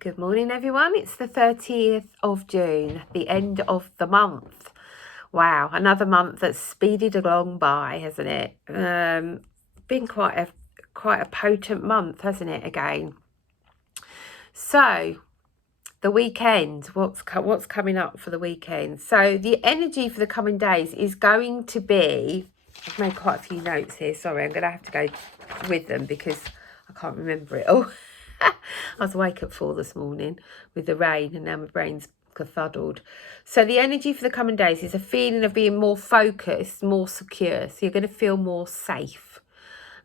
Good morning, everyone. It's the 30th of June, the end of the month. Wow, another month that's speeded along by, hasn't it? Been quite a potent month, hasn't it? Again. So, the weekend. What's coming up for the weekend? So, the energy for the coming days is going to be. I've made quite a few notes here. Sorry, I'm going to have to go with them because I can't remember it all. I was awake at 4 this morning with the rain and now my brain's befuddled. So the energy for the coming days is a feeling of being more focused, more secure. So you're going to feel more safe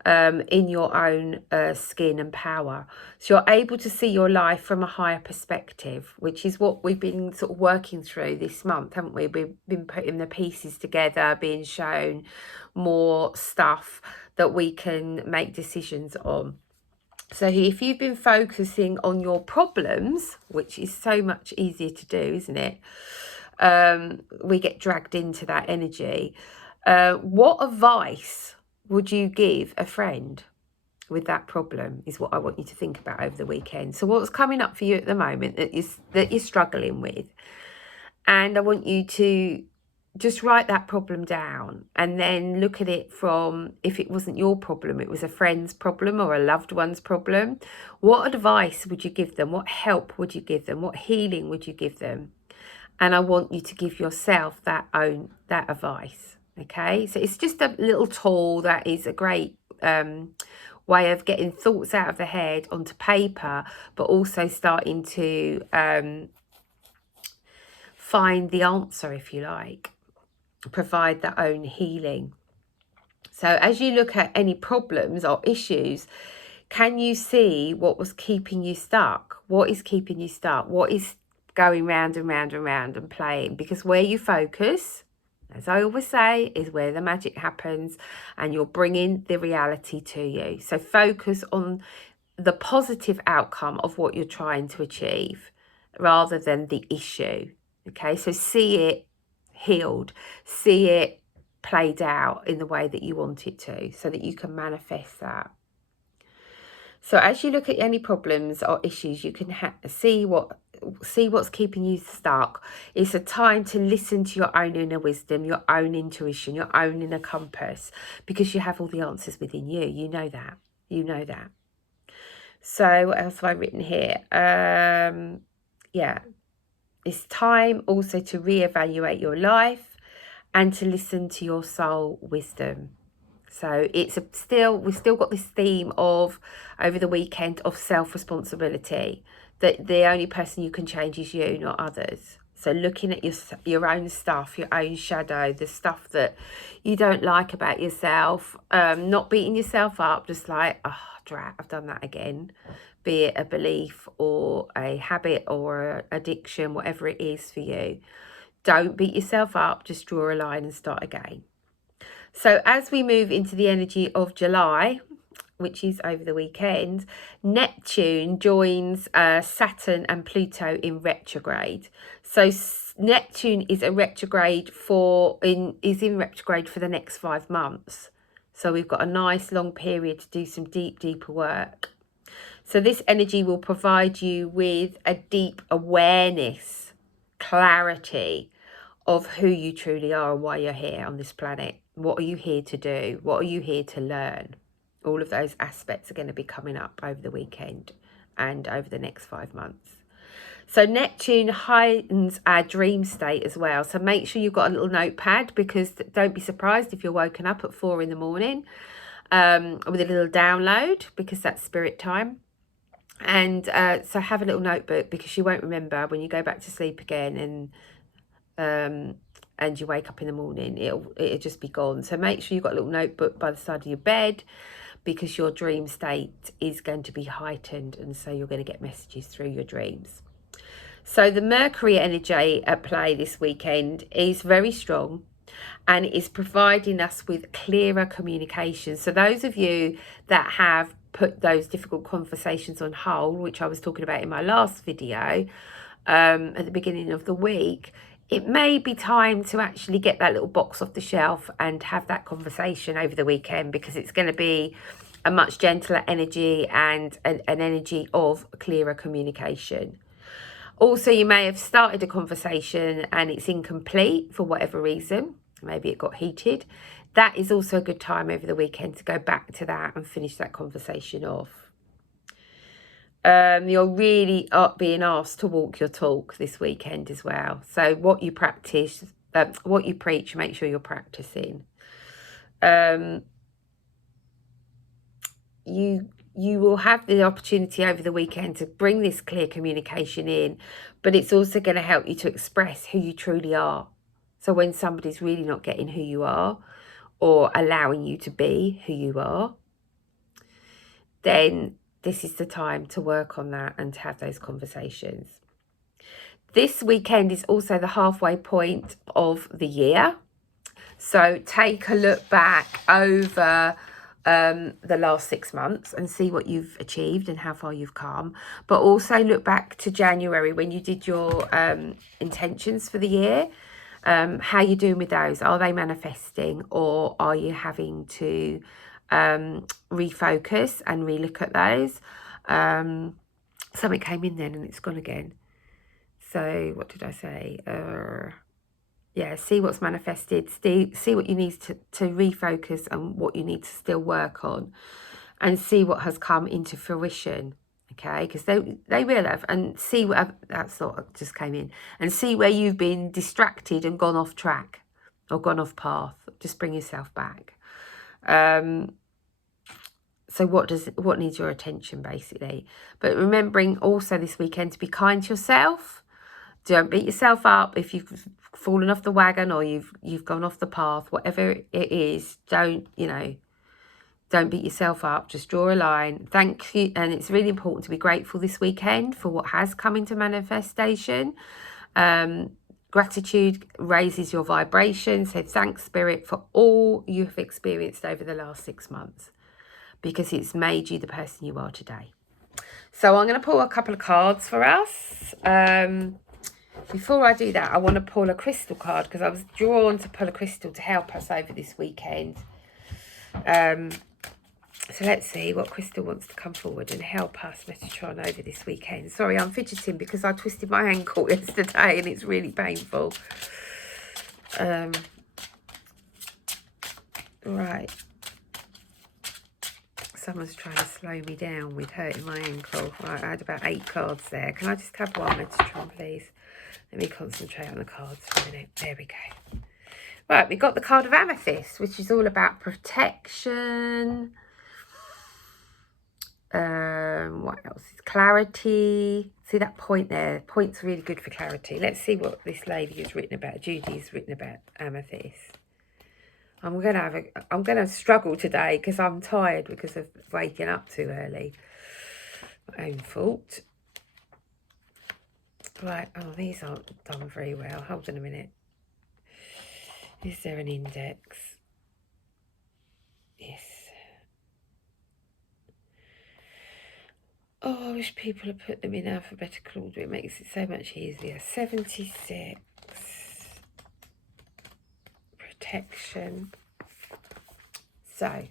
in your own skin and power. So you're able to see your life from a higher perspective, which is what we've been sort of working through this month, haven't we? We've been putting the pieces together, being shown more stuff that we can make decisions on. So if you've been focusing on your problems, which is so much easier to do, isn't it? We get dragged into that energy. What advice would you give a friend with that problem is what I want you to think about over the weekend. So what's coming up for you at the moment that you're struggling with? And I want you to just write that problem down and then look at it from, if it wasn't your problem, it was a friend's problem or a loved one's problem. What advice would you give them? What help would you give them? What healing would you give them? And I want you to give yourself that advice. Okay, so it's just a little tool that is a great way of getting thoughts out of the head onto paper, but also starting to find the answer, if you like. Provide their own healing. So as you look at any problems or issues, can you see what was keeping you stuck? What is keeping you stuck? What is going round and round and round and playing? Because where you focus, as I always say, is where the magic happens, and you're bringing the reality to you. So focus on the positive outcome of what you're trying to achieve rather than the issue. Okay, so see it healed, see it played out in the way that you want it to, so that you can manifest that. So as you look at any problems or issues, you can see what's keeping you stuck. It's a time to listen to your own inner wisdom, your own intuition, your own inner compass, because you have all the answers within you. You know that. So what else have I written here? Yeah, it's time also to reevaluate your life and to listen to your soul wisdom. So we've still got this theme of over the weekend of self-responsibility, that the only person you can change is you, not others. So looking at your own stuff, your own shadow, the stuff that you don't like about yourself, not beating yourself up, just like, oh, drat, I've done that again. Be it a belief or a habit or an addiction, whatever it is for you. Don't beat yourself up, just draw a line and start again. So as we move into the energy of July, which is over the weekend, Neptune joins Saturn and Pluto in retrograde. So Neptune is in retrograde for the next 5 months. So we've got a nice long period to do some deeper work. So this energy will provide you with a deep awareness, clarity of who you truly are and why you're here on this planet. What are you here to do? What are you here to learn? All of those aspects are going to be coming up over the weekend and over the next 5 months. So Neptune heightens our dream state as well. So make sure you've got a little notepad, because don't be surprised if you're woken up at 4 in the morning with a little download, because that's spirit time. And so have a little notebook, because you won't remember when you go back to sleep again and you wake up in the morning, it'll just be gone. So make sure you've got a little notebook by the side of your bed, because your dream state is going to be heightened, and so you're going to get messages through your dreams. So the Mercury energy at play this weekend is very strong, and it is providing us with clearer communication. So those of you that have put those difficult conversations on hold, which I was talking about in my last video at the beginning of the week, it may be time to actually get that little box off the shelf and have that conversation over the weekend, because it's going to be a much gentler energy and an energy of clearer communication. Also, you may have started a conversation and it's incomplete for whatever reason. Maybe it got heated. That is also a good time over the weekend to go back to that and finish that conversation off. You're really being asked to walk your talk this weekend as well. So what you practice, what you preach, make sure you're practicing. You will have the opportunity over the weekend to bring this clear communication in, but it's also going to help you to express who you truly are. So when somebody's really not getting who you are or allowing you to be who you are, then this is the time to work on that and to have those conversations. This weekend is also the halfway point of the year. So take a look back over the last 6 months and see what you've achieved and how far you've come. But also look back to January when you did your intentions for the year. How are you doing with those? Are they manifesting, or are you having to refocus and relook at those? Something came in then and it's gone again. So what did I say? Yeah, see what's manifested, see what you need to refocus and what you need to still work on, and see what has come into fruition, okay? Because they will have, and see what, that sort of just came in, and see where you've been distracted and gone off track or gone off path. Just bring yourself back. So what needs your attention, basically? But remembering also this weekend to be kind to yourself. Don't beat yourself up if you've fallen off the wagon or you've gone off the path, whatever it is. Don't beat yourself up. Just draw a line. Thank you. And it's really important to be grateful this weekend for what has come into manifestation. Gratitude raises your vibration. So thanks, Spirit, for all you have experienced over the last 6 months, because it's made you the person you are today. So I'm going to pull a couple of cards for us. Before I do that, I want to pull a crystal card because I was drawn to pull a crystal to help us over this weekend. So let's see what crystal wants to come forward and help us, Metatron, over this weekend. Sorry, I'm fidgeting because I twisted my ankle yesterday and it's really painful. Right. Someone's trying to slow me down with hurting my ankle. Right, I had about 8 cards there. Can I just have one, Metatron, please? Let me concentrate on the cards for a minute. There we go. Right, we got the card of Amethyst, which is all about protection. What else? It's clarity. See that point there? Point's really good for clarity. Let's see what this lady has written about. Judy has written about Amethyst. I'm gonna struggle today because I'm tired because of waking up too early. My own fault. Right, oh, these aren't done very well. Hold on a minute. Is there an index? Yes. Oh, I wish people had put them in alphabetical order. It makes it so much easier. 76. Protection. So,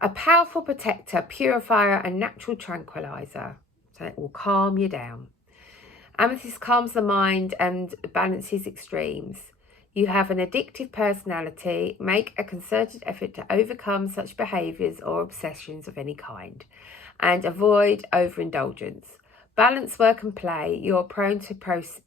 a powerful protector, purifier, and natural tranquilizer. So it will calm you down. Amethyst calms the mind and balances extremes. You have an addictive personality. Make a concerted effort to overcome such behaviours or obsessions of any kind, and avoid overindulgence. Balance work and play. You're prone to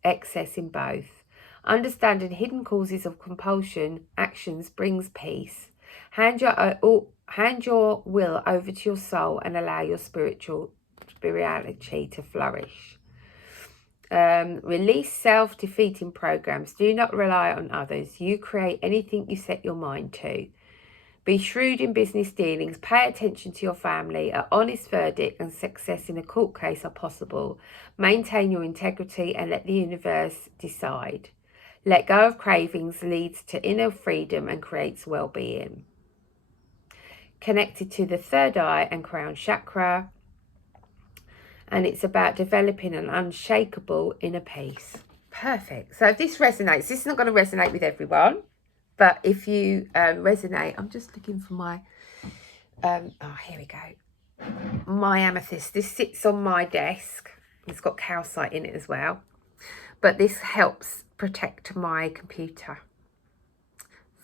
excess in both. Understanding hidden causes of compulsion actions brings peace. Hand your will over to your soul and allow your spirituality to flourish. Release self-defeating programs. Do not rely on others. You create anything you set your mind to. Be shrewd in business dealings. Pay attention to your family. An honest verdict and success in a court case are possible. Maintain your integrity and let the universe decide. Let go of cravings leads to inner freedom and creates well-being. Connected to the third eye and crown chakra. And it's about developing an unshakable inner peace. Perfect. So if this resonates, this is not going to resonate with everyone. But if you resonate, I'm just looking for my Here we go. My amethyst. This sits on my desk. It's got calcite in it as well. But this helps protect my computer.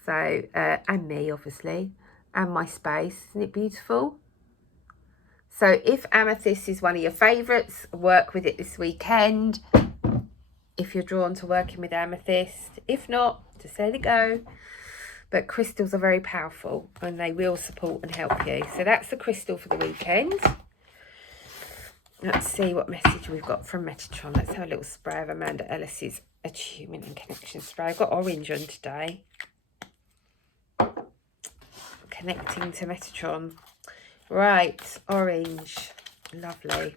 So, and me, obviously, and my space. Isn't it beautiful? So if amethyst is one of your favourites, work with it this weekend. If you're drawn to working with amethyst. If not, just let it go. But crystals are very powerful and they will support and help you. So that's the crystal for the weekend. Let's see what message we've got from Metatron. Let's have a little spray of Amanda Ellis's Attunement and Connection spray. I've got orange on today. Connecting to Metatron. Right, orange. Lovely.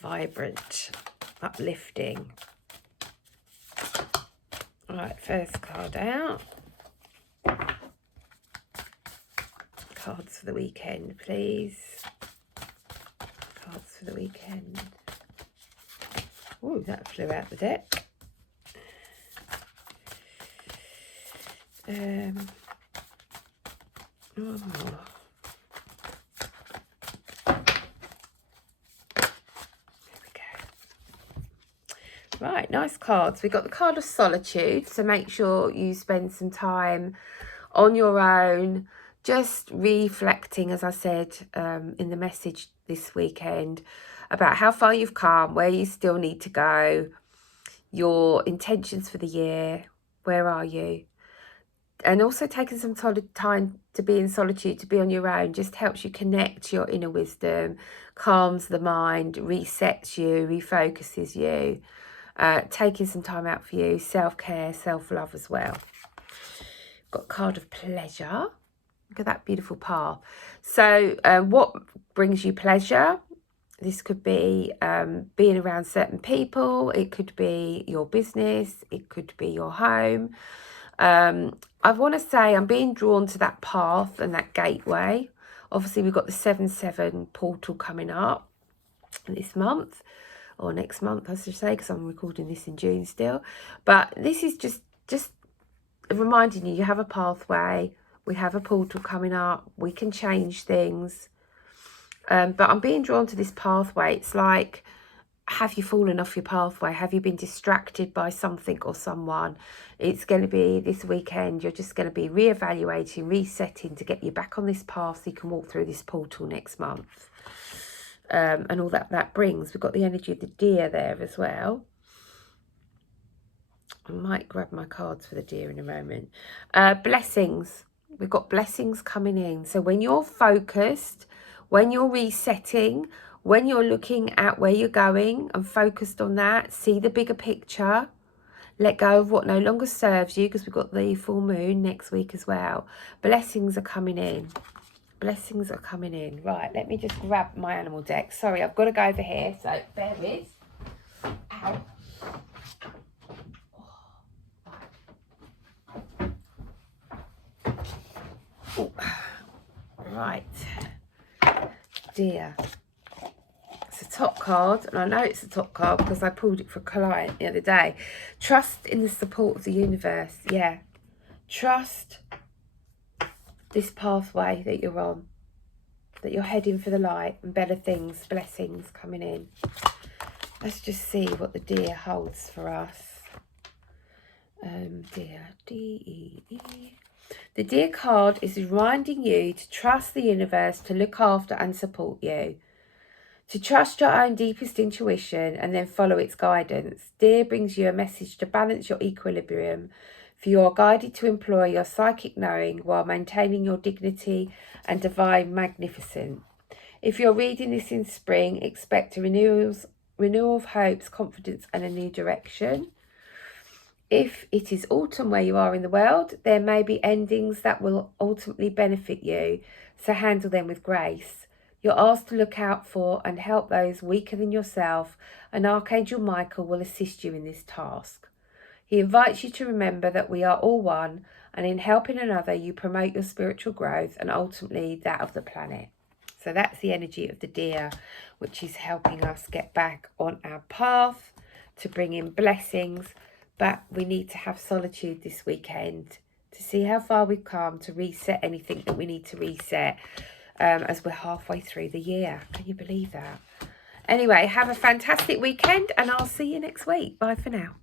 Vibrant. Uplifting. Right, first card out. Cards for the weekend, please. Cards for the weekend. Oh, that flew out the deck. Oh. Right, nice cards. We got the card of solitude, so make sure you spend some time on your own, just reflecting, as I said in the message this weekend, about how far you've come, where you still need to go, your intentions for the year, where are you? And also taking some time to be in solitude, to be on your own, just helps you connect your inner wisdom, calms the mind, resets you, refocuses you. Taking some time out for you, self-care, self-love as well. Got a card of pleasure. Look at that beautiful path. So what brings you pleasure? This could be being around certain people. It could be your business. It could be your home. I want to say I'm being drawn to that path and that gateway. Obviously, we've got the 7/7 portal coming up this month. Or next month, I should say, because I'm recording this in June still. But this is just reminding you have a pathway. We have a portal coming up. We can change things. But I'm being drawn to this pathway. It's like, have you fallen off your pathway? Have you been distracted by something or someone? It's going to be this weekend. You're just going to be reevaluating, resetting to get you back on this path so you can walk through this portal next month. And all that brings. We've got the energy of the deer there as well. I might grab my cards for the deer in a moment. Blessings. We've got blessings coming in. So when you're focused, when you're resetting, when you're looking at where you're going and focused on that, see the bigger picture, let go of what no longer serves you, because we've got the full moon next week as well. Blessings are coming in. Blessings are coming in. Right, let me just grab my animal deck. Sorry, I've got to go over here, so bear with. Ow. Oh. Right. Dear. It's a top card, and I know it's a top card because I pulled it for a client the other day. Trust in the support of the universe. Yeah. Trust this pathway that you're on, that you're heading for the light and better things, blessings coming in. Let's just see what the deer holds for us. Deer, D-E-E. The deer card is reminding you to trust the universe to look after and support you. To trust your own deepest intuition and then follow its guidance. Deer brings you a message to balance your equilibrium, for you are guided to employ your psychic knowing while maintaining your dignity and divine magnificence. If you're reading this in spring, expect a renewal of hopes, confidence and a new direction. If it is autumn where you are in the world, there may be endings that will ultimately benefit you, so handle them with grace. You're asked to look out for and help those weaker than yourself, and Archangel Michael will assist you in this task. He invites you to remember that we are all one, and in helping another, you promote your spiritual growth and ultimately that of the planet. So that's the energy of the deer, which is helping us get back on our path to bring in blessings. But we need to have solitude this weekend to see how far we've come, to reset anything that we need to reset as we're halfway through the year. Can you believe that? Anyway, have a fantastic weekend and I'll see you next week. Bye for now.